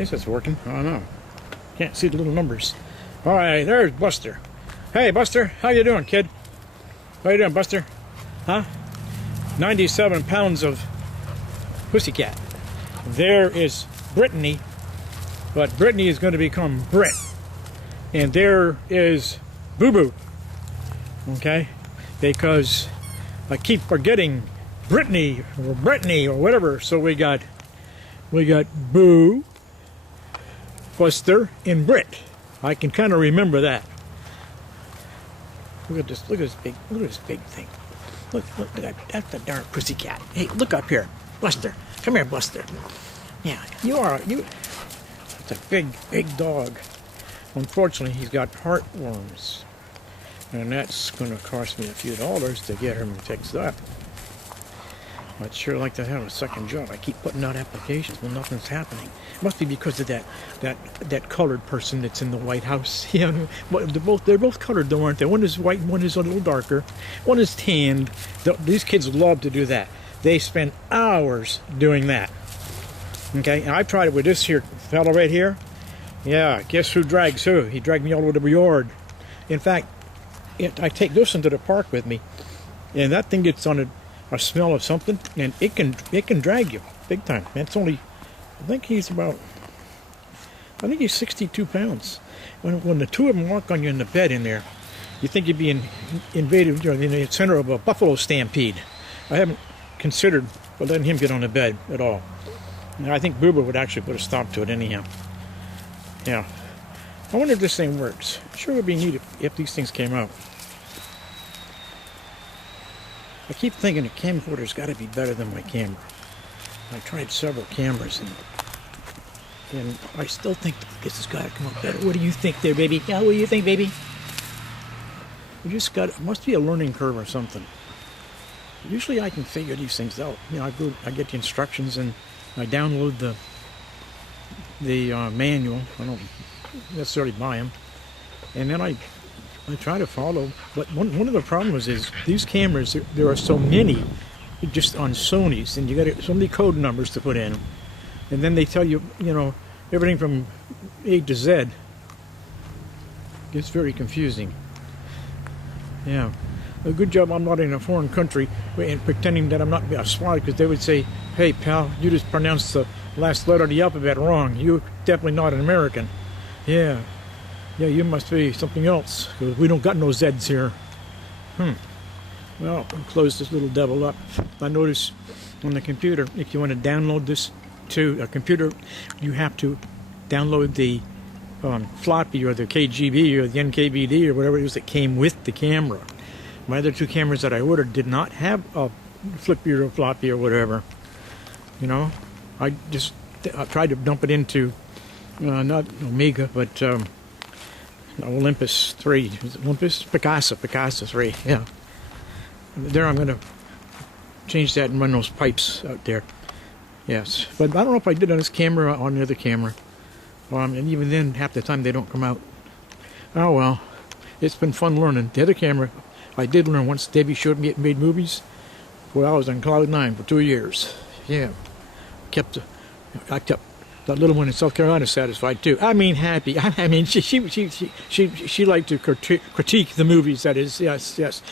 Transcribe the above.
guess it's working. I don't know. Can't see the little numbers. All right, there's Buster. Hey, Buster, how you doing, kid? How you doing, Buster? Huh? 97 pounds of pussycat. There is Brittany, but Brittany is going to become Brit. And there is Boo Boo. Okay? Because I keep forgetting Brittany or whatever. So we got Boo, Buster, and Brit. I can kind of remember that. Look at this big thing. Look at that. That's the darn pussycat. Hey, look up here. Buster. Come here, Buster. Yeah, it's a big dog. Unfortunately, he's got heartworms. And that's going to cost me a few dollars to get him fixed up. I'd sure like to have a second job. I keep putting out applications, but nothing's happening. Must be because of that colored person that's in the White House. Yeah, they're both colored, though, aren't they? One is white, and one is a little darker. One is tanned. These kids love to do that. They spend hours doing that. Okay, and I tried it with this here fellow right here. Yeah, guess who drags who? He dragged me all over the yard. In fact, I take this into the park with me, and that thing gets on a smell of something, and it can drag you big time. That's only, I think he's 62 pounds. When the two of them walk on you in the bed in there, you think you'd be invaded, in the center of a buffalo stampede. I haven't considered letting him get on the bed at all. Now, I think Boo Boo would actually put a stop to it anyhow. Yeah. I wonder if this thing works. Sure would be neat if these things came out. I keep thinking the camcorder's got to be better than my camera. I tried several cameras, and I still think this has got to come out better. What do you think there, baby? Yeah, what do you think, baby? We just got, it must be a learning curve or something. Usually I can figure these things out. You know, I get the instructions and I download the manual. I don't necessarily buy them, and then I try to follow. But one of the problems is these cameras. There are so many, just on Sony's, and you got so many code numbers to put in, and then they tell you, everything from A to Z. It's very confusing. Yeah. A good job I'm not in a foreign country and pretending that I'm not smart, because they would say, hey, pal, you just pronounced the last letter of the alphabet wrong. You're definitely not an American. Yeah, you must be something else, because we don't got no Z's here. Well, I'll close this little devil up. I notice on the computer, if you want to download this to a computer, you have to download the floppy or the KGB or the NKVD or whatever it is that came with the camera. My other two cameras that I ordered did not have a flippy or floppy or whatever. I tried to dump it into not Omega, but Olympus 3. Is it Olympus? Picasso 3, yeah. There I'm going to change that and run those pipes out there. Yes, but I don't know if I did on this camera or on the other camera. And even then, half the time they don't come out. Oh well, it's been fun learning. The other camera, I did learn once. Debbie showed me it made movies. Well, I was on cloud 9 for 2 years. Yeah, I kept that little one in South Carolina satisfied too. I mean, happy. I mean, she liked to critique the movies. That is, yes.